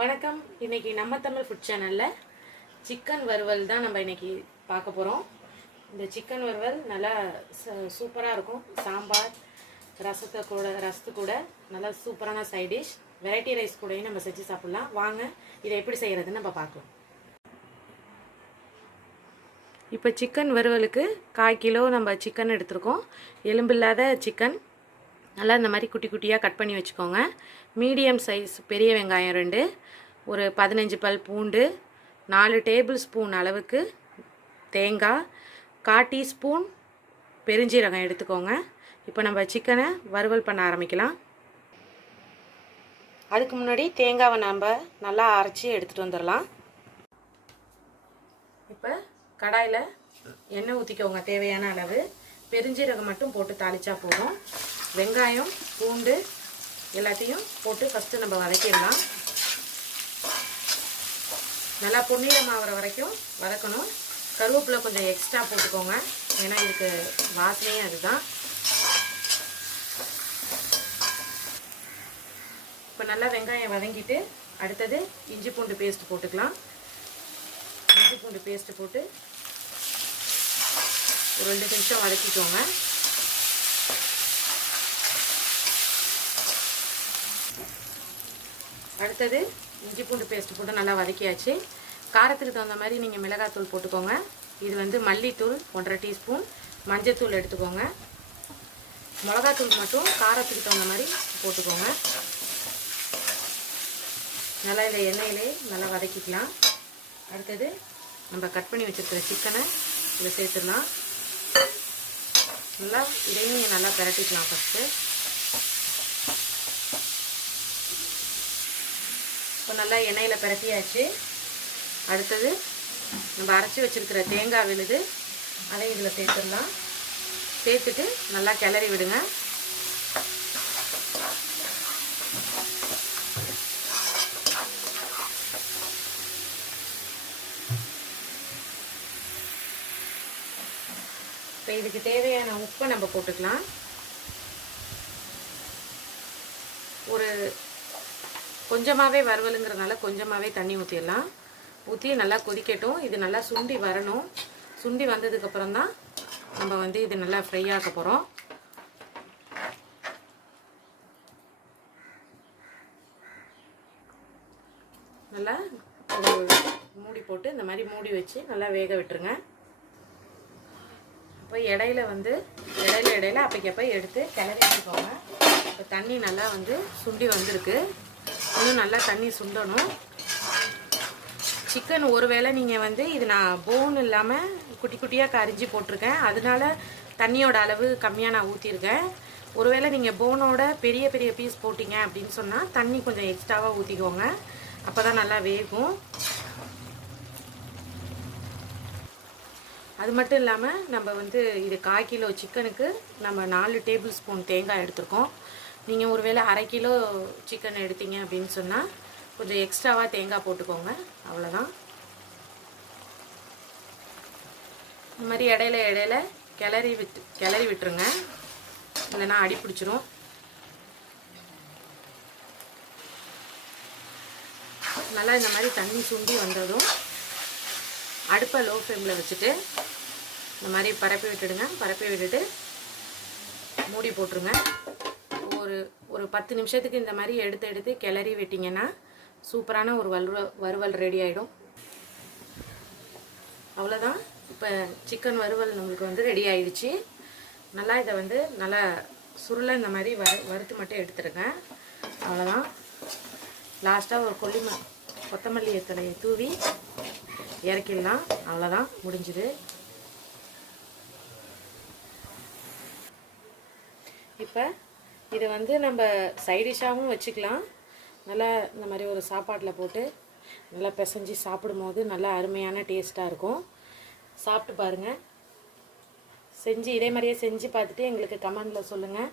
வணக்கம். இன்னைக்கு நம்ம தமிழ் ஃபுட் சேனலில் சிக்கன் வறுவல் தான் நம்ம இன்னைக்கு பார்க்க போகிறோம் இந்த சிக்கன் வறுவல் நல்லா சூப்பராக இருக்கும். சாம்பார் ரசத்தை கூட ரசத்து கூட நல்லா சூப்பரான சைட் டிஷ் வெரைட்டி ரைஸ் கூடயும் நம்ம செஞ்சு சாப்பிட்லாம். வாங்க இதை எப்படி செய்கிறதுன்னு நம்ம பார்க்கலாம். இப்போ சிக்கன் வறுவலுக்கு கால் கிலோ நம்ம சிக்கன் எடுத்திருக்கோம். எலும்பில்லாத சிக்கன் நல்லா இந்த மாதிரி குட்டி குட்டியாக கட் பண்ணி வச்சுக்கோங்க. மீடியம் சைஸ் பெரிய வெங்காயம் ரெண்டு ஒரு பதினஞ்சு பல் பூண்டு நாலு டேபிள் ஸ்பூன் அளவுக்கு தேங்காய் கா டீஸ்பூன் பெருஞ்சீரகம் எடுத்துக்கோங்க. இப்போ நம்ம சிக்கனை வறுவல் பண்ண ஆரம்பிக்கலாம். அதுக்கு முன்னாடி தேங்காவை நம்ம நல்லா அரைச்சி எடுத்துகிட்டு வந்துடலாம். இப்போ கடாயில் எண்ணெய் ஊற்றிக்கோங்க தேவையான அளவு. பெருஞ்சீரகம் மட்டும் போட்டு தாளிச்சா போதும். வெங்காயம் பூண்டு எல்லாத்தையும் போட்டு ஃபஸ்ட்டு நம்ம வதக்கிடலாம். நல்லா பொன்னிறமாகிற வரைக்கும் வதக்கணும். கருவேப்பிலை கொஞ்சம் எக்ஸ்ட்ரா போட்டுக்கோங்க. ஏன்னா இதுக்கு வாசனையும் அதுதான். இப்போ நல்லா வெங்காயம் வதங்கிட்டு அடுத்தது இஞ்சி பூண்டு பேஸ்ட் போட்டுக்கலாம். இஞ்சி பூண்டு பேஸ்ட்டு போட்டு ஒரு ரெண்டு நிமிஷம் வதக்கிக்கோங்க. அடுத்தது இஞ்சி பூண்டு பேஸ்ட் போட்டு நல்லா வதக்கியாச்சு. காரத்துக்கு தகுந்த மாதிரி நீங்கள் மிளகாத்தூள் போட்டுக்கோங்க. இது வந்து மல்லித்தூள் ஒன்றரை டீஸ்பூன். மஞ்சத்தூள் எடுத்துக்கோங்க. மிளகாத்தூள் மட்டும் காரத்துக்கு தகுந்த மாதிரி போட்டுக்கோங்க. நல்லா இதை எண்ணெயிலே நல்லா வதக்கிக்கலாம். அடுத்தது நம்ம கட் பண்ணி வச்சுருக்கிற சிக்கனை இதை சேர்த்துடலாம். நல்லா இதையும் நல்லா பிரட்டிக்கலாம் ஃபஸ்ட்டு இப்போ நல்லா எண்ணெயில் பிரட்டியாச்சு. அடுத்தது நம்ம அரைச்சி வச்சுருக்கிற தேங்காய் விழுது அதையும் இதில் சேர்த்துடலாம். சேர்த்துட்டு நல்லா கிளறி விடுங்க. இப்போ இதுக்கு தேவையான உப்பை நம்ம போட்டுக்கலாம். ஒரு கொஞ்சமாகவே வறுவலுங்கிறதுனால கொஞ்சமாகவே தண்ணி ஊற்றிடலாம் ஊற்றி நல்லா கொதிக்கட்டும். இது நல்லா சுண்டி வரணும். சுண்டி வந்ததுக்கப்புறம் தான் நம்ம வந்து இது நல்லா ஃப்ரை ஆக்க போகிறோம் நல்லா மூடி போட்டு இந்த மாதிரி மூடி வச்சு நல்லா வேக விட்டுருங்க. இப்போ இடையில வந்து இடையில இடையில அப்பைக்கப்போ எடுத்து கிளறி வச்சுக்கோங்க. இப்போ தண்ணி நல்லா வந்து சுண்டி வந்திருக்கு. இன்னும் நல்லா தண்ணி சுண்டணும். சிக்கன் ஒருவேளை நீங்கள் வந்து இது நான் போன் இல்லாமல் குட்டி குட்டியாக கரிஞ்சு போட்டிருக்கேன். அதனால தண்ணியோட அளவு கம்மியாக நான் ஊற்றிருக்கேன் ஒருவேளை நீங்கள் போனோட பெரிய பெரிய பீஸ் போட்டிங்க அப்படின்னு சொன்னால் தண்ணி கொஞ்சம் எக்ஸ்ட்ராவாக ஊற்றிக்கோங்க அப்போ தான் நல்லா வேகும். அது மட்டும் இல்லாமல் நம்ம வந்து இது கால் கிலோ சிக்கனுக்கு நம்ம நாலு டேபிள் ஸ்பூன் தேங்காய் எடுத்திருக்கோம். நீங்கள் ஒருவேளை அரை கிலோ சிக்கன் எடுத்தீங்க அப்படின்னு சொன்னால் கொஞ்சம் எக்ஸ்ட்ராவாக தேங்காய் போட்டுக்கோங்க. அவ்வளோதான் இந்த மாதிரி இடையில இடையில கிளறி விட்டு கிளறி விட்டுருங்க. இல்லைன்னா அடி பிடிச்சிரும். நல்லா இந்த மாதிரி தண்ணி சுண்டி வந்ததும் அடுப்பை லோ ஃப்ளேமில் வச்சுட்டு இந்த மாதிரி பரப்பி விட்டுடுங்க. பரப்பி விட்டுட்டு மூடி போட்டுருங்க. ஒரு ஒரு பத்து நிமிஷத்துக்கு இந்த மாதிரி எடுத்து எடுத்து கிளறி விட்டிங்கன்னா சூப்பரான ஒரு வறுவல் வறுவல் ரெடி ஆகிடும் அவ்வளோதான் இப்போ சிக்கன் வறுவல் நம்மளுக்கு வந்து ரெடி ஆயிடுச்சு. நல்லா இதை வந்து நல்லா சுருளை இந்த மாதிரி வறு வறுத்து மட்டும் எடுத்துருங்க அவ்வளோதான் லாஸ்ட்டாக ஒரு கொல்லிம கொத்தமல்லி தலையை தூவி இறக்கிடலாம். அவ்வளோதான் முடிஞ்சுது. இப்போ இதை வந்து நம்ம சைடிஷாகவும் வச்சுக்கலாம். நல்லா இந்த மாதிரி ஒரு சாப்பாட்டில் போட்டு நல்லா பிசைஞ்சு சாப்பிடும்போது நல்லா அருமையான டேஸ்ட்டாக இருக்கும். சாப்பிட்டு பாருங்கள் செஞ்சு இதே மாதிரியே செஞ்சு பார்த்துட்டு எங்களுக்கு கமெண்டில் சொல்லுங்கள்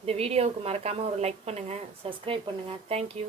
இந்த வீடியோவுக்கு மறக்காமல் ஒரு லைக் பண்ணுங்கள் சப்ஸ்கிரைப் பண்ணுங்கள் தேங்க்யூ